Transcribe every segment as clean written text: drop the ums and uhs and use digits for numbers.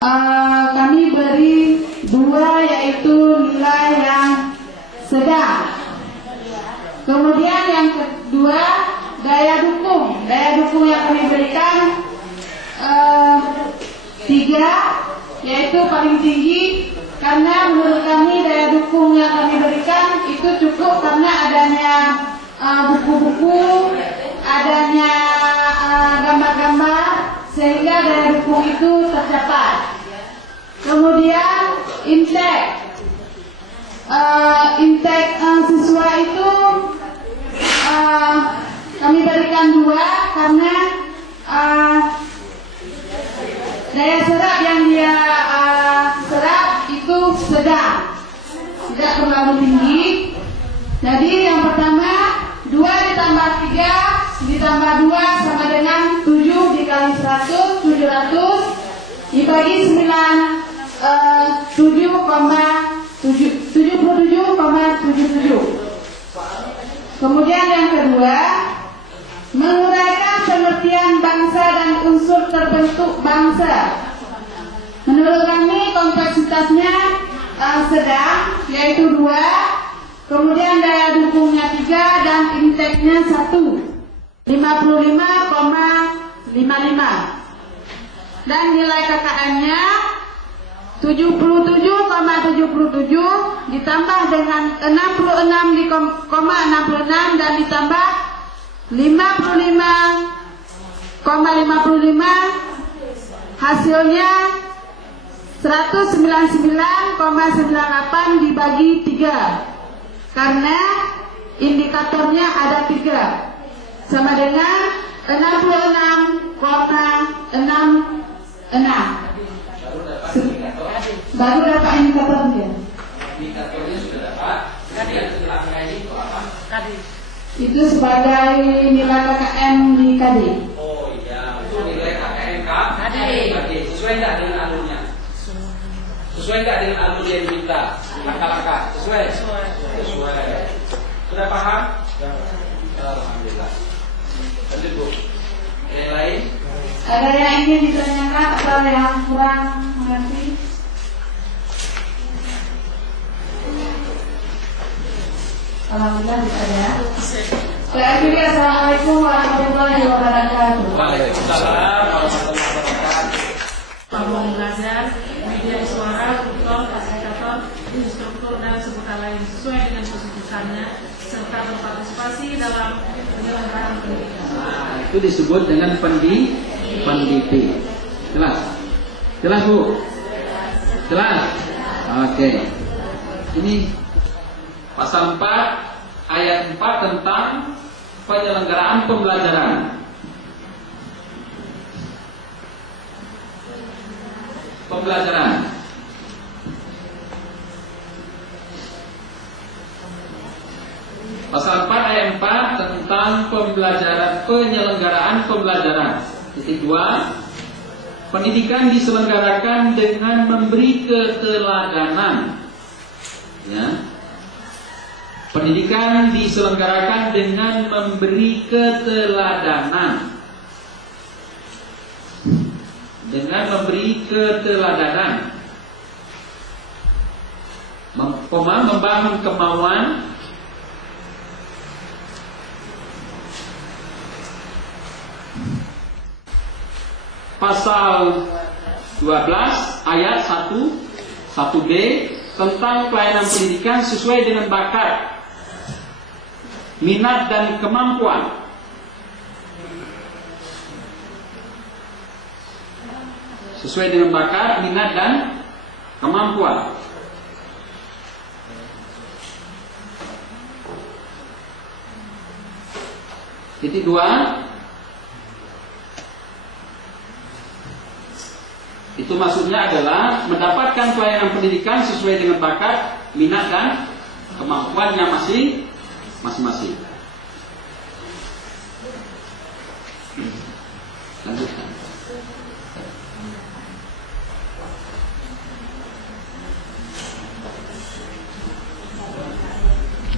Kami beri 2, yaitu nilai yang sedang. Kemudian yang kedua, daya dukung. Daya dukung yang kami berikan 3, yaitu paling tinggi, karena menurut kami daya dukung yang kami berikan itu cukup karena adanya buku-buku, adanya gambar-gambar, sehingga daya dukung itu tercapai. Kemudian intake siswa itu kami berikan 2 karena daya serap yang dia serap itu sedang, tidak terlalu tinggi. Jadi yang pertama 2 ditambah 3 ditambah 2 sama dengan 7 dikali 100, 700 dibagi 77,77. Kemudian yang kedua, menguraikan pengertian bangsa dan unsur terbentuk bangsa. Menurut kami kompleksitasnya sedang, yaitu 2, kemudian daya dukungnya 3 dan intake-nya 1, 55,55. Dan nilai KKM-nya 77,77 ditambah dengan 66,66 dan ditambah 55,55, hasilnya 199,98 dibagi 3, karena indikatornya ada 3 sama dengan 66,66. Baru dapat indikatornya. Indikatornya sudah dapat. Kemudian setelahnya itu apa? Itu sebagai nilai KKM di KD. Oh iya, untuk nilai KKM KD. Sesuai nggak dengan alurnya? Sesuai nggak dengan alur yang diminta? Langkah-langkah sesuai. Sudah paham? Alhamdulillah. Lanjut Bu. Yang lain? Ada yang ingin ditanyakan atau yang kurang mengerti? Alhamdulillah bisa ya. Saya akhiri, assalamualaikum warahmatullahi wabarakatuh. Waalaikumsalam warahmatullahi wabarakatuh. Pabong belajar, media suara, tutor, fasilitator, instruktur dan sebutan lain sesuai dengan keputusannya serta berpartisipasi dalam penyelenggaraan pendidikan. Nah, itu disebut dengan pendidik. Jelas Bu? Jelas? Oke. Ini pasal 4 ayat 4 tentang penyelenggaraan pembelajaran. Pasal 4 ayat 4 tentang penyelenggaraan pembelajaran. Titik 2. Pendidikan diselenggarakan dengan memberi keteladanan. Ya. Pendidikan diselenggarakan dengan memberi keteladanan. Membangun kemauan, pasal 12 ayat 1b tentang pelayanan pendidikan sesuai dengan bakat, minat dan kemampuan. Sesuai dengan bakat, minat dan kemampuan. Titik 2. Itu maksudnya adalah mendapatkan pelayanan pendidikan sesuai dengan bakat, minat dan kemampuannya masing-masing. Lanjutkan.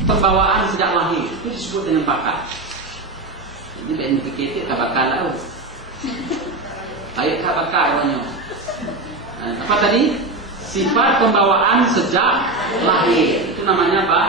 Pembawaan sejak lahir itu disebut dengan bakat. Ini BNPKT tak bakal tahu. Baik tak bakal awalnya. Apa tadi? Sifat pembawaan sejak lahir. Itu namanya apa?